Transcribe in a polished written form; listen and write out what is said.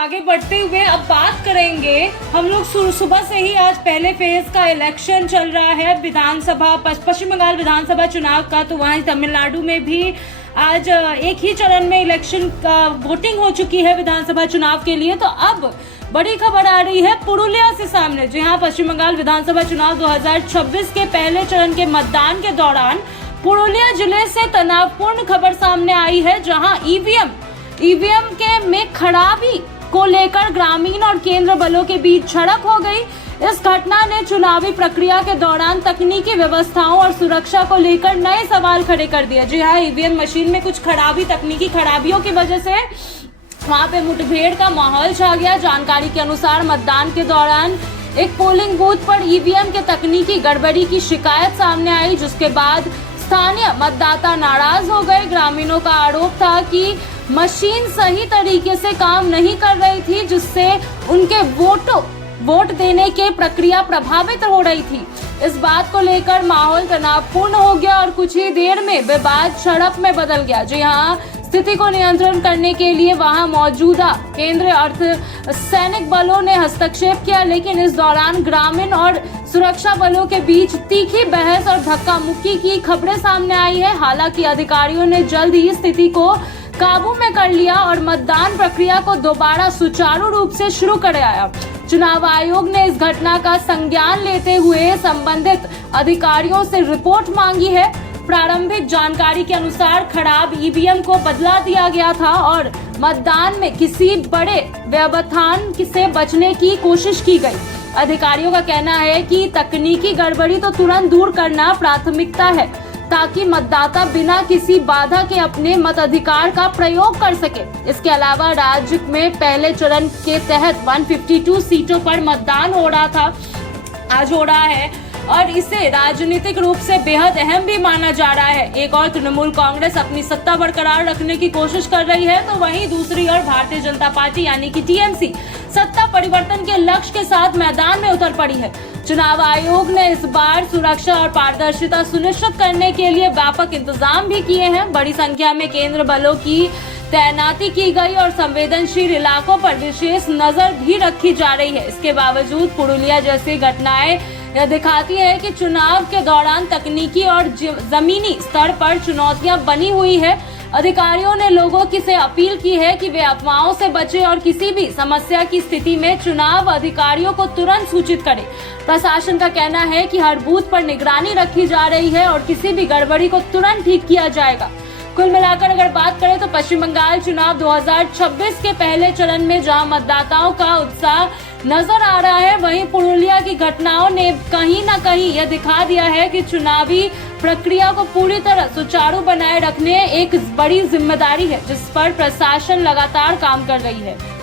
आगे बढ़ते हुए अब बात करेंगे हम लोग सुबह से ही आज पहले फेज का इलेक्शन चल रहा है विधानसभा पश्चिम बंगाल विधानसभा चुनाव का। तो वहीं तमिलनाडु में भी आज एक ही चरण में इलेक्शन का वोटिंग हो चुकी है विधानसभा चुनाव के लिए। तो अब बड़ी खबर आ रही है पुरुलिया से सामने, जहां पश्चिम बंगाल विधानसभा चुनाव 2026 के पहले चरण के मतदान के दौरान पुरुलिया जिले से तनावपूर्ण खबर सामने आई है, जहां ईवीएम के में खराबी को लेकर ग्रामीण और केंद्र बलों के बीच झड़प हो गई। इस घटना ने चुनावी प्रक्रिया के दौरान तकनीकी व्यवस्थाओं और सुरक्षा को लेकर नए सवाल खड़े कर दिए। जी हाँ, ईवीएम मशीन में कुछ तकनीकी खराबियों की वजह से वहां पे मुठभेड़ का माहौल छा गया। जानकारी के अनुसार मतदान के दौरान एक पोलिंग बूथ पर ईवीएम के तकनीकी गड़बड़ी की शिकायत सामने आई, जिसके बाद स्थानीय मतदाता नाराज हो गए। ग्रामीणों का आरोप था कि मशीन सही तरीके से काम नहीं कर रही थी, जिससे उनके वोट देने की प्रक्रिया प्रभावित हो रही थी। इस बात को लेकर माहौल तनावपूर्ण हो गया और कुछ ही देर में विवाद झड़प में बदल गया। जी हाँ, स्थिति को नियंत्रण करने के लिए वहां मौजूदा केंद्रीय अर्धसैनिक बलों ने हस्तक्षेप किया, लेकिन इस दौरान ग्रामीण और सुरक्षा बलों के बीच तीखी बहस और धक्का मुक्की की खबरें सामने आई है। हालांकि अधिकारियों ने जल्द ही स्थिति को काबू में कर लिया और मतदान प्रक्रिया को दोबारा सुचारू रूप से शुरू कराया। चुनाव आयोग ने इस घटना का संज्ञान लेते हुए संबंधित अधिकारियों से रिपोर्ट मांगी है। प्रारंभिक जानकारी के अनुसार खराब ईवीएम को बदला दिया गया था और मतदान में किसी बड़े व्यवधान से बचने की कोशिश की गई। अधिकारियों का कहना है कि तकनीकी गड़बड़ी तो तुरंत दूर करना प्राथमिकता है, ताकि मतदाता बिना किसी बाधा के अपने मताधिकार का प्रयोग कर सके। इसके अलावा राज्य में पहले चरण के तहत 152 सीटों पर मतदान हो रहा है और इसे राजनीतिक रूप से बेहद अहम भी माना जा रहा है। एक और तृणमूल कांग्रेस अपनी सत्ता बरकरार रखने की कोशिश कर रही है, तो वहीं दूसरी ओर भारतीय जनता पार्टी यानी कि टीएमसी सत्ता परिवर्तन के लक्ष्य के साथ मैदान में उतर पड़ी है। चुनाव आयोग ने इस बार सुरक्षा और पारदर्शिता सुनिश्चित करने के लिए व्यापक इंतजाम भी किए हैं। बड़ी संख्या में केंद्र बलों की तैनाती की गई और संवेदनशील इलाकों पर विशेष नजर भी रखी जा रही है। इसके बावजूद पुरुलिया जैसी घटनाएं यह दिखाती है कि चुनाव के दौरान तकनीकी और जमीनी स्तर पर चुनौतियां बनी हुई है। अधिकारियों ने लोगों से अपील की है कि वे अफवाहों से बचें और किसी भी समस्या की स्थिति में चुनाव अधिकारियों को तुरंत सूचित करें। प्रशासन का कहना है कि हर बूथ पर निगरानी रखी जा रही है और किसी भी गड़बड़ी को तुरंत ठीक किया जाएगा। कुल मिलाकर अगर बात करें तो पश्चिम बंगाल चुनाव 2026 के पहले चरण में जहां मतदाताओं का उत्साह नजर आ रहा है, वहीं पुरुलिया की घटनाओं ने कहीं न कहीं यह दिखा दिया है कि चुनावी प्रक्रिया को पूरी तरह सुचारू बनाए रखने एक बड़ी जिम्मेदारी है, जिस पर प्रशासन लगातार काम कर रही है।